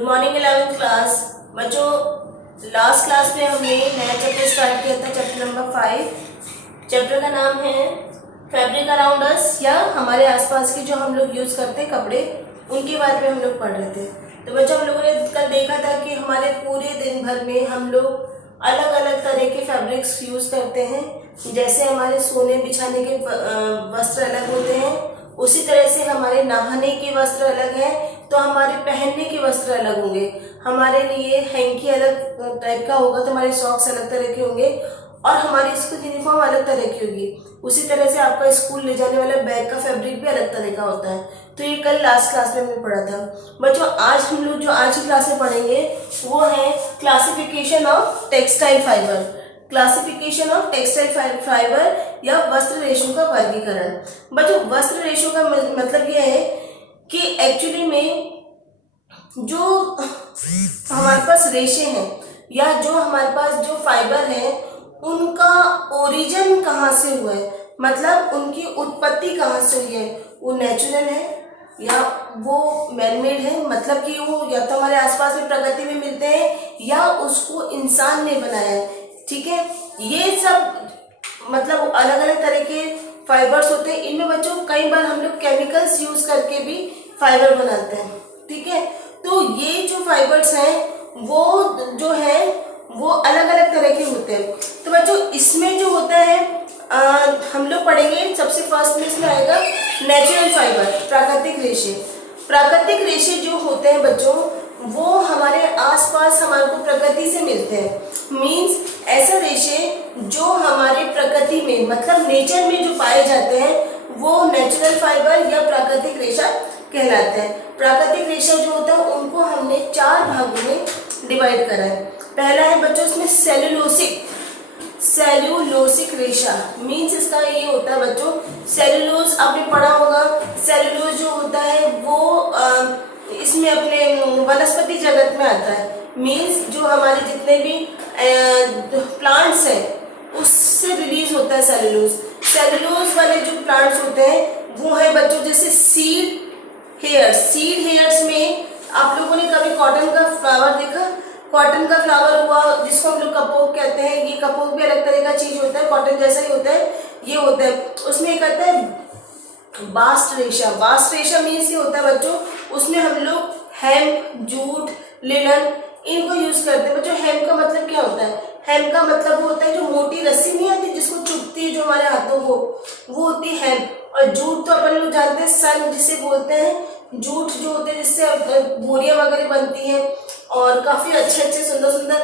Good morning 11th class बच्चों। Last class में हमने नया चैप्टर स्टार्ट किया था, चैप्टर नंबर 5। चैप्टर का नाम है फैब्रिक अराउंड अस, या हमारे आसपास के जो हम लोग यूज़ करते हैं कपड़े, उनके बारे में हम लोग पढ़ रहे थे। तो बच्चों, हम लोगों ने कल देखा था कि हमारे पूरे दिन भर में हम लोग अलग अलग तरह के फैब्रिक्स यूज़ करते हैं। जैसे हमारे सोने बिछाने के वस्त्र अलग होते हैं, उसी तरह से हमारे नहाने के वस्त्र अलग हैं, तो हमारे पहनने के वस्त्र अलग होंगे। हमारे लिए हैंकी अलग टाइप का होगा, तो हमारे सॉक्स अलग तरह के होंगे, और हमारी स्कूल यूनिफॉर्म अलग तरह की होगी। उसी तरह से आपका स्कूल ले जाने वाला बैग का फैब्रिक भी अलग तरह का होता है। तो ये कल लास्ट क्लास में हमने पढ़ा था। बच्चों, आज हम लोग जो आज की क्लास में पढ़ेंगे वो है classification of textile fibre. Classification of textile fibre या वस्त्र रेशों का वर्गीकरण। बच्चों, वस्त्र रेशों का मतलब यह है कि एक्चुअली में जो हमारे पास रेशे हैं या जो हमारे पास जो फाइबर है, उनका ओरिजिन कहाँ से हुआ है, मतलब उनकी उत्पत्ति कहाँ से हुई है। वो नेचुरल है या वो मैनमेड है, मतलब कि वो या तो हमारे आसपास में प्रकृति में मिलते हैं या उसको इंसान ने बनाया है। ठीक है, ये सब मतलब अलग अलग तरह के फाइबर्स होते हैं। इनमें बच्चों कई बार हम लोग केमिकल्स यूज करके भी फाइबर बनाते हैं। ठीक है, तो ये जो फाइबर्स हैं वो जो है वो अलग अलग तरह के होते हैं। तो बच्चों, इसमें जो होता है हम लोग पढ़ेंगे, सबसे फर्स्ट में इसमें आएगा नेचुरल फाइबर, प्राकृतिक रेशे। प्राकृतिक रेशे जो होते हैं बच्चों, वो हमारे आसपास हमारे को प्रकृति से मिलते हैं। मीन्स ऐसा रेशे जो हमारे प्रकृति में मतलब नेचर में जो पाए जाते हैं वो नेचुरल फाइबर या प्राकृतिक रेशा कहलाते हैं। प्राकृतिक रेशा जो होता है उनको हमने 4 भागों में डिवाइड करा है। पहला है बच्चों इसमें सेल्यूलोसिक रेशा। मीन्स इसका ये होता है बच्चों, सेल्यूलोज आपने पढ़ा होगा। सेल्यूलोज जो होता है वो इसमें अपने वनस्पति जगत में आता है। मीन्स जो हमारे जितने भी प्लांट्स हैं उससे रिलीज होता है सेल्यूलोज। सेल्यूलोज वाले जो प्लांट्स होते हैं वो है बच्चों जैसे सीड हेयर्स में आप लोगों ने कभी कॉटन का फ्लावर देखा? कॉटन का फ्लावर हुआ जिसको हम लोग कपोक कहते हैं। ये कपोक भी अलग तरह का चीज होता है, कॉटन जैसा ही होता है। ये होता है उसमें एक आता है बास्ट रेशा मीन्स ये होता है बच्चों, उसमें हम लोग हेम्प, जूट, लिनन इनको यूज करते हैं। बच्चों, हेम्प का मतलब क्या होता है? हेम्प का मतलब वो होता है जो मोटी रस्सी नहीं आती जिसको चुभती है जो हमारे हाथों को, वो होती है हेम्प। और जूट तो अपन लोग जानते हैं, सन जिसे बोलते हैं। जूट जो होते हैं जिससे बोरियां वगैरह बनती हैं और काफी अच्छे सुंदर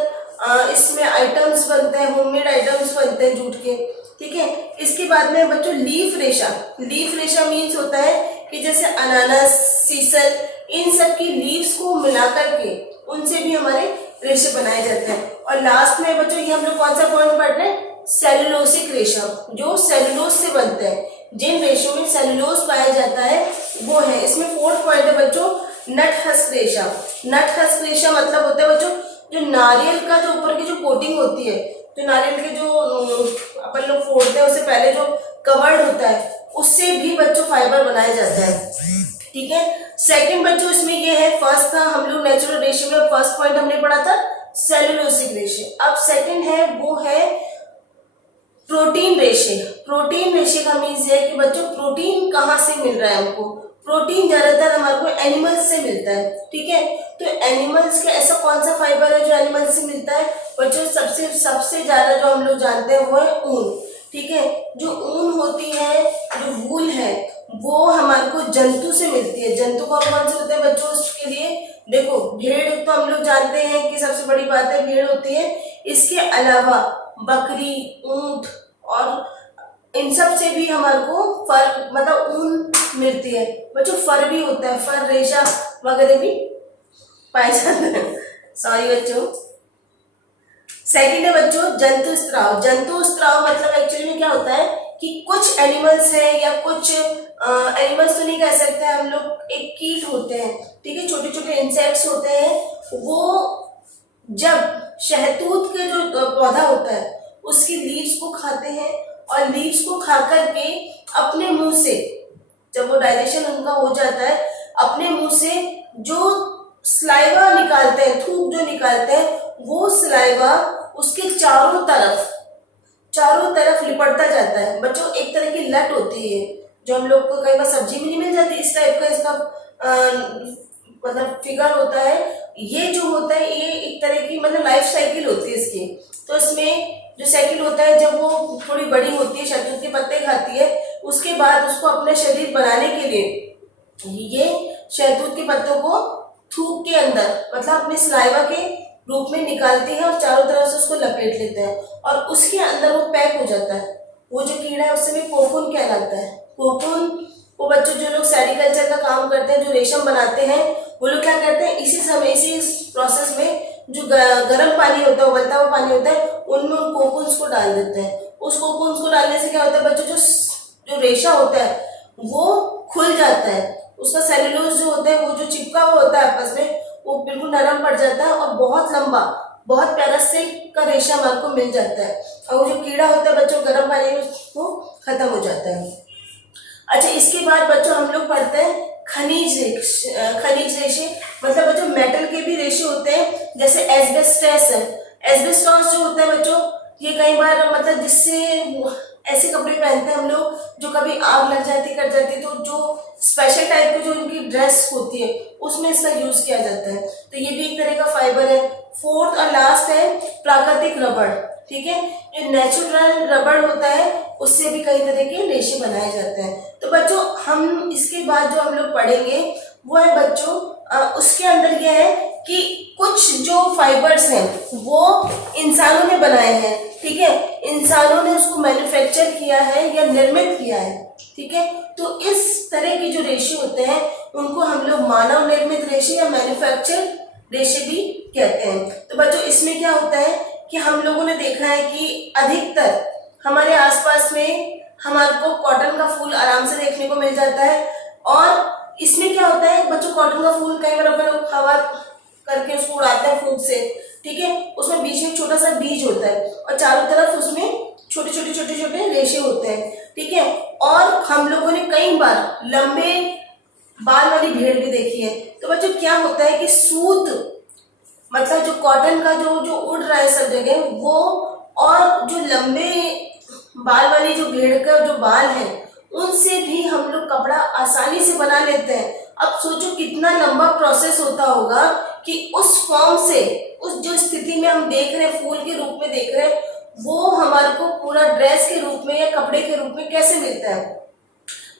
इसमें आइटम्स बनते हैं, होममेड आइटम्स बनते हैं जूट के। ठीक है, इसके बाद में बच्चों लीफ रेशा मीन्स होता है कि जैसे अनानास, सीसल, इन सब की लीव्स को मिला करके उनसे भी हमारे रेशे बनाए जाते हैं। और लास्ट में बच्चों ये हम लोग कौन सा पॉइंट पढ़ रहे हैं? सेलुलोसिक रेशा, जो सेलुलोज से बनते हैं। जिन रेशों में सेलुलोज पाया जाता है वो है। इसमें 4th पॉइंट है बच्चों नटहस्क रेशा मतलब होता है बच्चों जो नारियल का जो ऊपर की जो कोटिंग होती है, जो नारियल के जो अपन लोग फोड़ते हैं उससे पहले जो कवर्ड होता है, उससे भी बच्चों फाइबर बनाया जाता है। ठीक है, सेकंड बच्चों इसमें ये है, फर्स्ट था हम लोग नेचुरल रेशे में, फर्स्ट पॉइंट हमने पढ़ा था सेलुलोसिक रेशे। अब सेकंड है वो है प्रोटीन रेशे का मीन्स है कि बच्चों प्रोटीन कहाँ से मिल रहा है हमको? प्रोटीन ज्यादातर हमारे को एनिमल्स से मिलता है। ठीक है, तो एनिमल्स का ऐसा कौन सा फाइबर है जो एनिमल्स से मिलता है? बच्चों, सबसे ज्यादा जो हम लोग जानते हैं वो है ऊन। ठीक है, जो ऊन होती है, जो वूल है, वो हमारे को जंतु से मिलती है। जंतु कौन कौन से होते हैं बच्चों? उसके लिए देखो, भेड़ तो हम लोग जानते हैं कि सबसे बड़ी बात है भेड़ होती है। इसके अलावा बकरी, ऊंट और इन सब से भी हमारे को फर मतलब ऊन मिलती है। बच्चों, फर भी होता है, फर रेशा वगैरह भी पाए जाते हैं। सॉरी बच्चों। सेकंड है बच्चों जंतु स्त्राव मतलब एक्चुअली में क्या होता है कि कुछ एनिमल्स हैं या कुछ एनिमल्स तो नहीं कह सकते हम लोग, एक कीट होते हैं। ठीक है, छोटे छोटे इंसेक्ट्स होते हैं। वो जब शहतूत के जो पौधा होता है उसकी लीव्स को खाते हैं और लीव्स को खा करके अपने मुंह से, जब वो डाइजेशन उनका हो जाता है, अपने मुंह से जो स्लाइवा जो निकालते हैं वो सलाइवा उसके चारों तरफ लिपटता जाता है। बच्चों एक तरह की लट होती है जो हम लोग को कई बार सब्जी में नहीं मिल जाती, इस टाइप का इसका मतलब फिगर होता है। ये जो होता है ये एक तरह की मतलब लाइफ साइकिल होती है इसकी। तो इसमें जो साइकिल होता है जब वो थोड़ी बड़ी होती है, शहतूत के पत्ते खाती है, उसके बाद उसको अपने शरीर बनाने के लिए ये शहतूत के पत्तों को थूक के अंदर मतलब अपने सलाइवा के रूप में निकालती है और चारों तरफ से उसको लपेट लेते हैं और उसके अंदर वो पैक हो जाता है। वो जो कीड़ा है उससे भी कोकून कहलाता है। कोकून वो बच्चों जो लोग सेरिकल्चर का काम करते हैं, जो रेशम बनाते हैं, वो लोग क्या करते हैं इसी समय इसी प्रोसेस में जो गर्म पानी होता है, उबलता हुआ पानी होता है, उनमें उन कोकून्स को डाल देते हैं। उस कोकून्स को डालने से क्या होता है बच्चों, जो रेशा होता है वो खुल जाता है, उसका सेलुलोज जो होता है वो जो चिपका हुआ होता है आपस में वो बिल्कुल नरम पड़ जाता है और बहुत लंबा बहुत प्यारा सिल्क का रेशा हमारे को मिल जाता है। और वो जो कीड़ा होता है बच्चों गर्म पानी में वो खत्म हो जाता है। अच्छा, इसके बाद बच्चों हम लोग पढ़ते हैं खनिज रेशे मतलब बच्चों मेटल के भी रेशे होते हैं, जैसे एस्बेस्टस है। एस्बेस्टॉस जो होता है बच्चों ये कई बार मतलब जिससे ऐसे कपड़े पहनते हैं हम लोग जो कभी आग लग जाती कर जाती तो जो स्पेशल टाइप की जो उनकी ड्रेस होती है उसमें इसका यूज किया जाता है। तो ये भी एक तरह का फाइबर है। फोर्थ और लास्ट है प्राकृतिक रबड़। ठीक है, जो नेचुरल रबड़ होता है उससे भी कई तरह के रेशे बनाए जाते हैं। तो बच्चों हम इसके बाद जो हम लोग पढ़ेंगे वो है बच्चों उसके अंदर यह है कि कुछ जो फाइबर्स हैं वो इंसानों ने बनाए हैं। ठीक है, इंसानों ने उसको मैन्युफैक्चर किया है या निर्मित किया है। ठीक है, तो इस तरह के जो रेशे होते हैं उनको हम लोग मानव निर्मित रेशे या मैन्युफैक्चर रेशे भी कहते हैं। तो बच्चों इसमें क्या होता है कि हम लोगों ने देखा है कि अधिकतर हमारे आसपास में हमारे को कॉटन का फूल आराम से देखने को मिल जाता है। और इसमें क्या होता है बच्चों, कॉटन का फूल कई बार अपन लोग हवा करके उसको उड़ाते हैं फूल से। ठीक है, उसमें बीच में छोटा सा बीज होता है और चारों तरफ उसमें छोटे छोटे रेशे होते हैं। ठीक है, और हम लोगों ने कई बार लंबे बाल वाली भेड़ भी देखी है। तो बच्चों क्या होता है कि सूत मतलब जो कॉटन का जो उड़ रहा है सब जगह वो, और जो लंबे बाल वाली जो भेड़ का जो बाल है उनसे भी हम लोग कपड़ा आसानी से बना लेते हैं। अब सोचो कितना लंबा प्रोसेस होता होगा कि उस फॉर्म से उस जो स्थिति में हम देख रहे हैं फूल के रूप में देख रहे हैं वो हमारे को पूरा ड्रेस के रूप में या कपड़े के रूप में कैसे मिलता है।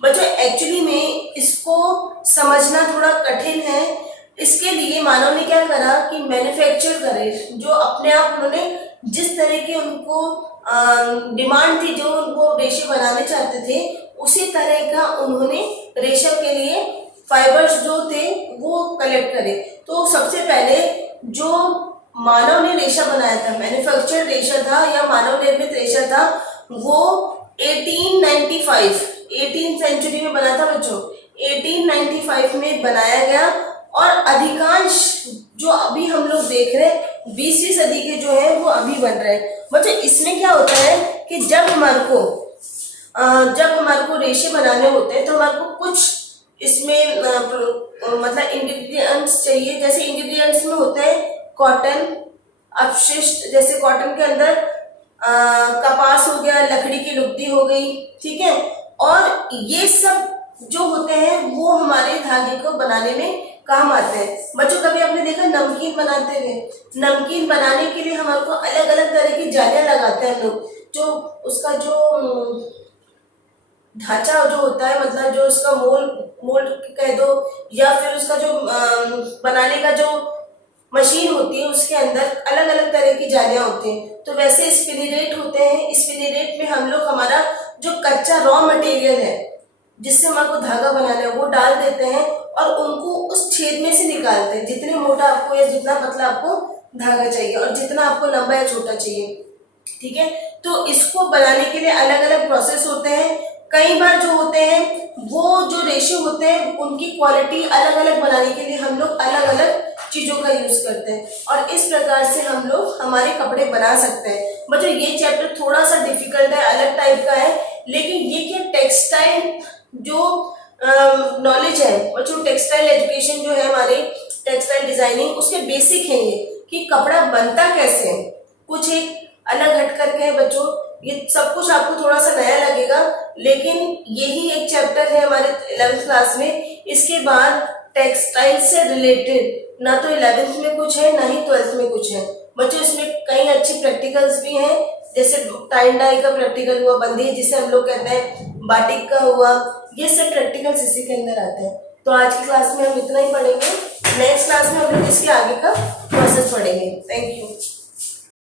बच्चों एक्चुअली में इसको समझना थोड़ा कठिन है। इसके लिए मानव ने क्या करा कि मैन्युफैक्चर करे, जो अपने आप उन्होंने जिस तरह की उनको डिमांड थी, जो उनको रेशे बनाने चाहते थे उसी तरह का उन्होंने रेशम के लिए फाइबर्स जो थे वो कलेक्ट करे। तो सबसे पहले जो मानव ने रेशा बनाया था, मैन्युफैक्चर्ड रेशा था या मानव निर्मित रेशा था, वो 18 सेंचुरी में बना था बच्चों। 1895 में बनाया गया और अधिकांश जो अभी हम लोग देख रहे हैं 20वीं सदी के जो है वो अभी बन रहे हैं। बच्चों इसमें क्या होता है कि जब हमारे को रेशे बनाने होते हैं तो हमारे को कुछ इसमें मतलब इंग्रेडिएंट्स चाहिए। जैसे इंग्रेडिएंट्स में होते हैं कॉटन अपशिष्ट, जैसे कॉटन के अंदर कपास हो गया, लकड़ी की लुगदी हो गई। ठीक है, और ये सब जो होते हैं वो हमारे धागे को बनाने में काम आते हैं। बच्चों कभी आपने देखा नमकीन बनाते हुए, नमकीन बनाने के लिए हमारे को अलग अलग तरह की जालियां लगाते हैं लोग, जो उसका जो ढांचा जो होता है मतलब जो उसका मोल्ड कह दो या फिर उसका जो बनाने का जो मशीन होती है उसके अंदर अलग अलग तरह की जालियां होती हैं। तो वैसे स्पिनिरेट होते हैं, स्पिनिरेट में हम लोग हमारा जो कच्चा रॉ मटेरियल है जिससे हमारे को धागा बनाना है वो डाल देते हैं और उनको उस छेद में से निकालते हैं, जितने मोटा आपको या जितना पतला आपको धागा चाहिए और जितना आपको लंबा या छोटा चाहिए। ठीक है, तो इसको बनाने के लिए अलग अलग प्रोसेस होते हैं। कई बार जो होते हैं वो जो रेशे होते हैं उनकी क्वालिटी अलग अलग बनाने के लिए हम लोग अलग अलग चीजों का यूज करते हैं और इस प्रकार से हम लोग हमारे कपड़े बना सकते हैं। बच्चों ये चैप्टर थोड़ा सा डिफिकल्ट है, अलग टाइप का है, लेकिन ये क्या टेक्सटाइल जो नॉलेज है बच्चों, टेक्सटाइल एजुकेशन जो है हमारे टेक्सटाइल डिजाइनिंग उसके बेसिक है ये। कि कपड़ा बनता कैसे है, कुछ एक अलग हट करके है बच्चों। ये सब कुछ आपको थोड़ा सा नया लगेगा, लेकिन यही एक चैप्टर है हमारे 11th क्लास में। इसके बाद टेक्सटाइल से रिलेटेड ना तो 11th में कुछ है, ना ही 12th में कुछ है बच्चों। इसमें कई अच्छी प्रैक्टिकल्स भी हैं, जैसे टाई एंड डाई का प्रैक्टिकल हुआ, बंदी जिसे हम लोग कहते हैं, बाटिक का हुआ, ये सब प्रैक्टिकल्स इसी के अंदर आते हैं। तो आज की क्लास में हम इतना ही पढ़ेंगे। नेक्स्ट क्लास में हम लोग इसके आगे का प्रोसेस पढ़ेंगे। Thank you.